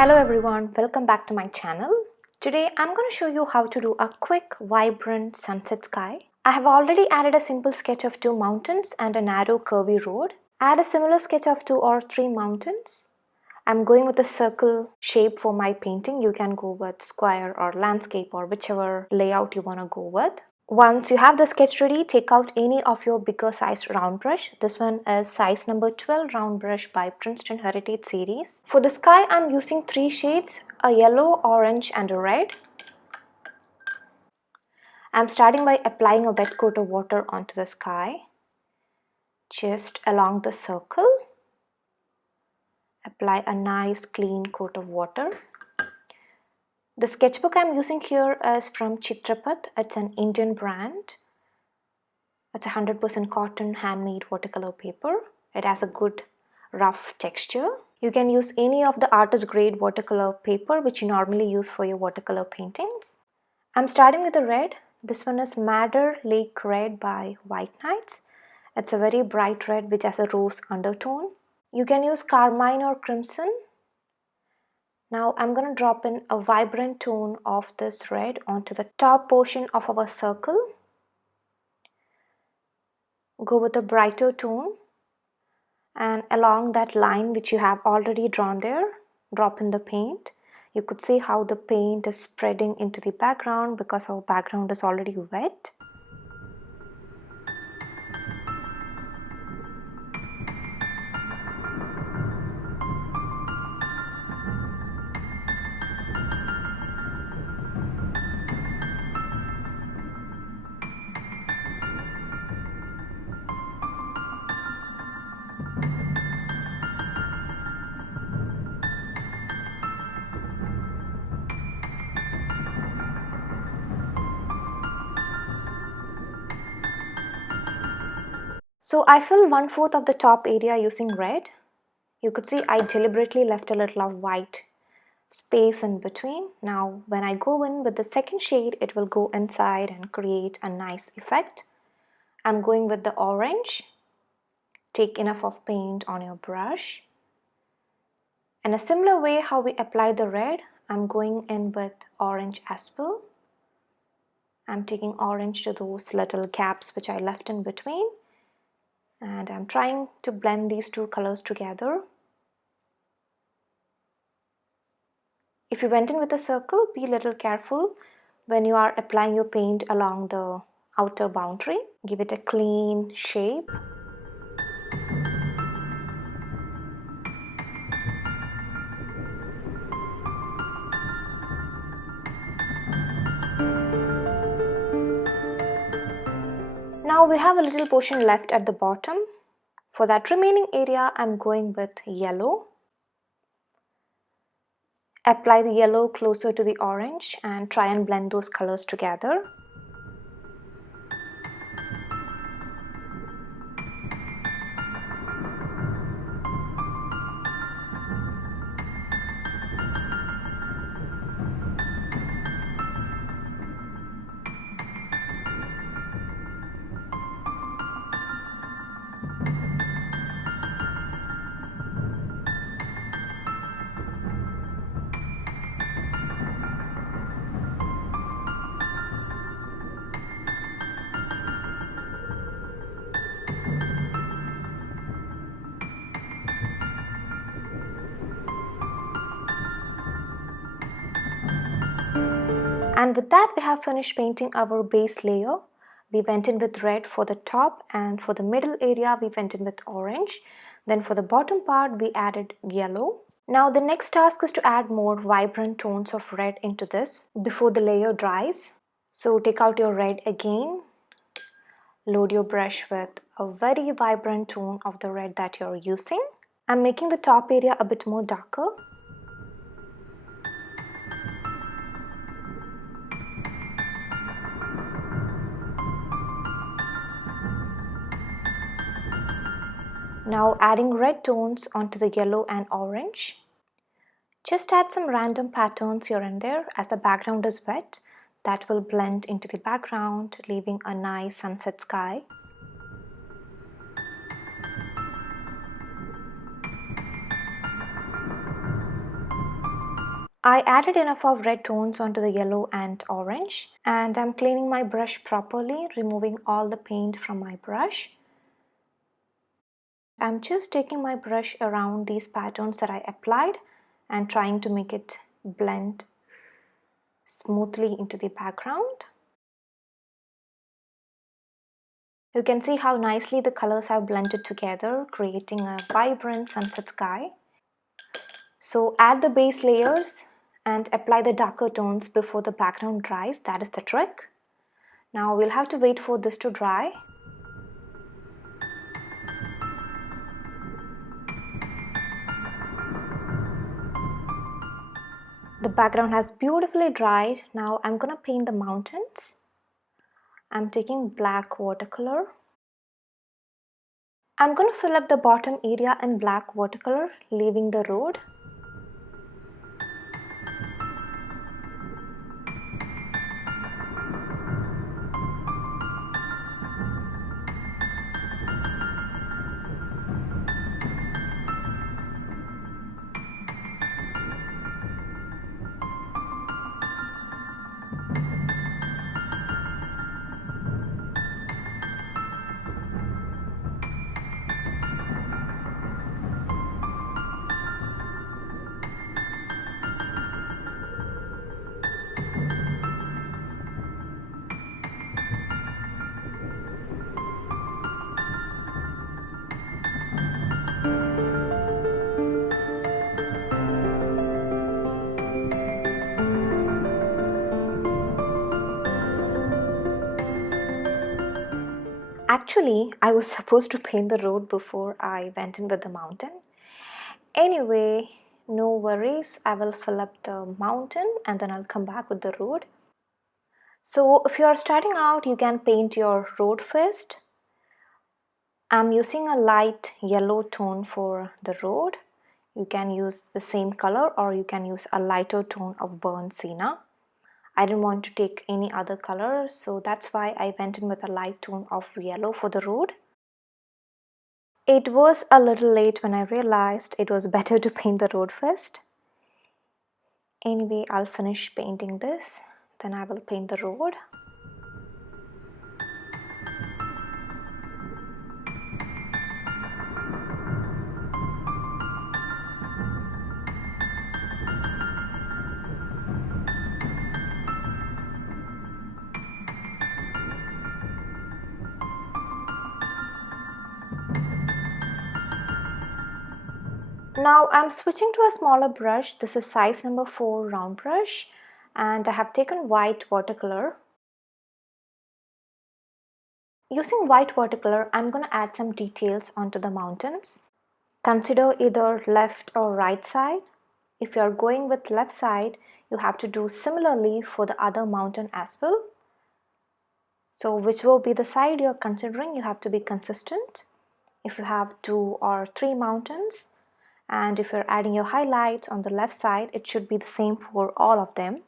Hello everyone, welcome back to my channel. Today I'm going to show you how to do a quick, vibrant sunset sky. I have already added a simple sketch of 2 mountains and a narrow curvy road. Add a similar sketch of 2 or 3 mountains. I'm going with a circle shape for my painting. You can go with square or landscape or whichever layout you want to go with. Once you have the sketch ready, take out any of your bigger sized round brush. This one is size number 12 round brush by Princeton Heritage series. For the sky, I'm using 3 shades, a yellow, orange and a red. I'm starting by applying a wet coat of water onto the sky. Just along the circle, apply a nice clean coat of water. The sketchbook I'm using here is from Chitrapat. It's an Indian brand. It's 100% cotton handmade watercolor paper. It has a good rough texture. You can use any of the artist grade watercolor paper which you normally use for your watercolor paintings. I'm starting with the red. This one is Madder Lake Red by White Nights. It's a very bright red which has a rose undertone. You can use carmine or crimson. Now I'm going to drop in a vibrant tone of this red onto the top portion of our circle. Go with a brighter tone and along that line which you have already drawn there, drop in the paint. You could see how the paint is spreading into the background because our background is already wet. So I fill 1/4 of the top area using red. You could see I deliberately left a little of white space in between. Now when I go in with the second shade, it will go inside and create a nice effect. I'm going with the orange. Take enough of paint on your brush. In a similar way how we applied the red, I'm going in with orange as well. I'm taking orange to those little gaps which I left in between. And I'm trying to blend these two colors together. If you went in with a circle, be a little careful when you are applying your paint along the outer boundary. Give it a clean shape. Now we have a little portion left at the bottom. For that remaining area, I'm going with yellow. Apply the yellow closer to the orange and try and blend those colors together. And with that, we have finished painting our base layer. We went in with red for the top, and for the middle area we went in with orange. Then for the bottom part we added yellow. Now the next task is to add more vibrant tones of red into this before the layer dries. So take out your red again. Load your brush with a very vibrant tone of the red that you're using. I'm making the top area a bit more darker. Now adding red tones onto the yellow and orange. Just add some random patterns here and there as the background is wet. That will blend into the background, leaving a nice sunset sky. I added enough of red tones onto the yellow and orange, and I'm cleaning my brush properly, removing all the paint from my brush. I'm just taking my brush around these patterns that I applied and trying to make it blend smoothly into the background. You can see how nicely the colors have blended together, creating a vibrant sunset sky. So add the base layers and apply the darker tones before the background dries. That is the trick. Now we'll have to wait for this to dry. The background has beautifully dried. Now I'm gonna paint the mountains. I'm taking black watercolor. I'm gonna fill up the bottom area in black watercolor, leaving the road. Actually, I was supposed to paint the road before I went in with the mountain. Anyway, no worries. I will fill up the mountain and then I'll come back with the road. So if you are starting out, you can paint your road first. I'm using a light yellow tone for the road. You can use the same color or you can use a lighter tone of burnt sienna. I didn't want to take any other color, so that's why I went in with a light tone of yellow for the road. It was a little late when I realized it was better to paint the road first. Anyway, I'll finish painting this, then I will paint the road. Now I'm switching to a smaller brush. This is size number 4 round brush and I have taken white watercolor. Using white watercolor, I'm going to add some details onto the mountains. Consider either left or right side. If you are going with left side, you have to do similarly for the other mountain as well. So which will be the side you're considering, you have to be consistent. If you have 2 or 3 mountains, and if you're adding your highlights on the left side, it should be the same for all of them.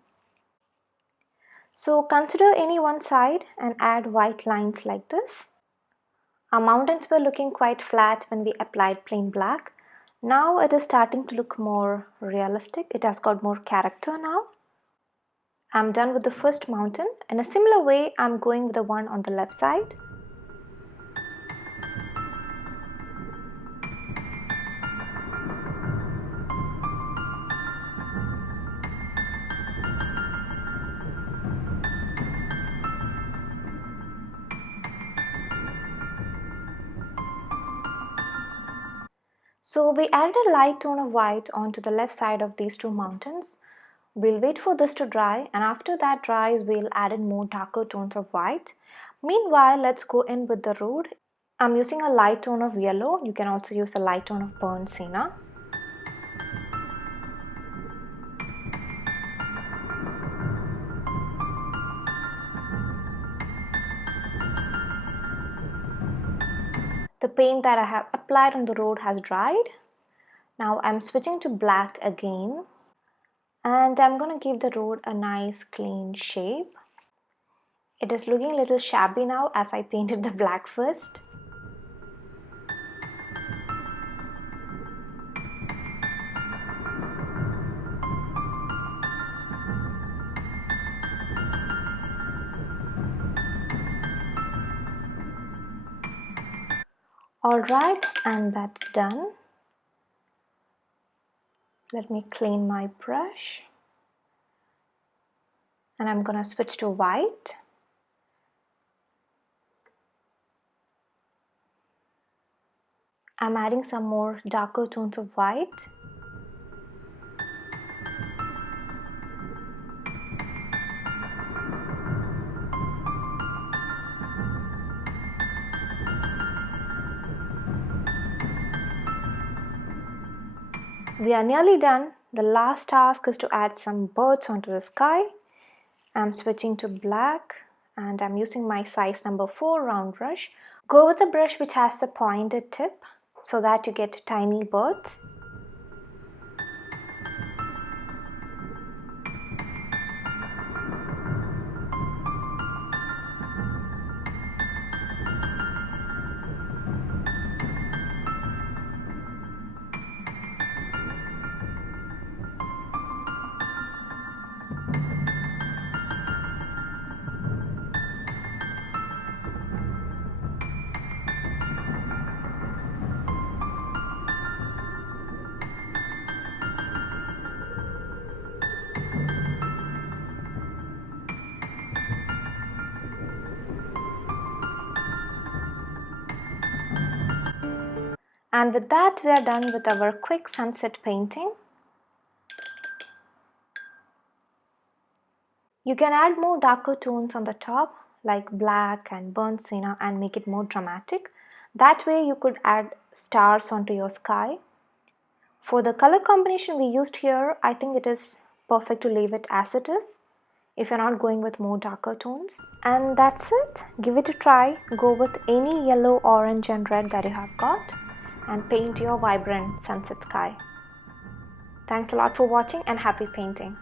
So consider any one side and add white lines like this. Our mountains were looking quite flat when we applied plain black. Now it is starting to look more realistic. It has got more character now. I'm done with the first mountain. In a similar way, I'm going with the one on the left side. So we added a light tone of white onto the left side of these 2 mountains. We'll wait for this to dry, and after that dries, we'll add in more darker tones of white. Meanwhile, let's go in with the road. I'm using a light tone of yellow. You can also use a light tone of burnt sienna. The paint that I have applied on the road has dried. Now I'm switching to black again. And I'm going to give the road a nice clean shape. It is looking a little shabby now as I painted the black first. Alright, and that's done. Let me clean my brush. And I'm gonna switch to white. I'm adding some more darker tones of white. We are nearly done. The last task is to add some birds onto the sky. I'm switching to black and I'm using my size number 4 round brush. Go with a brush which has a pointed tip so that you get tiny birds. And with that, we are done with our quick sunset painting. You can add more darker tones on the top like black and burnt sienna and make it more dramatic. That way you could add stars onto your sky. For the color combination we used here, I think it is perfect to leave it as it is if you're not going with more darker tones. And that's it. Give it a try. Go with any yellow, orange and red that you have got and paint your vibrant sunset sky. Thanks a lot for watching and happy painting.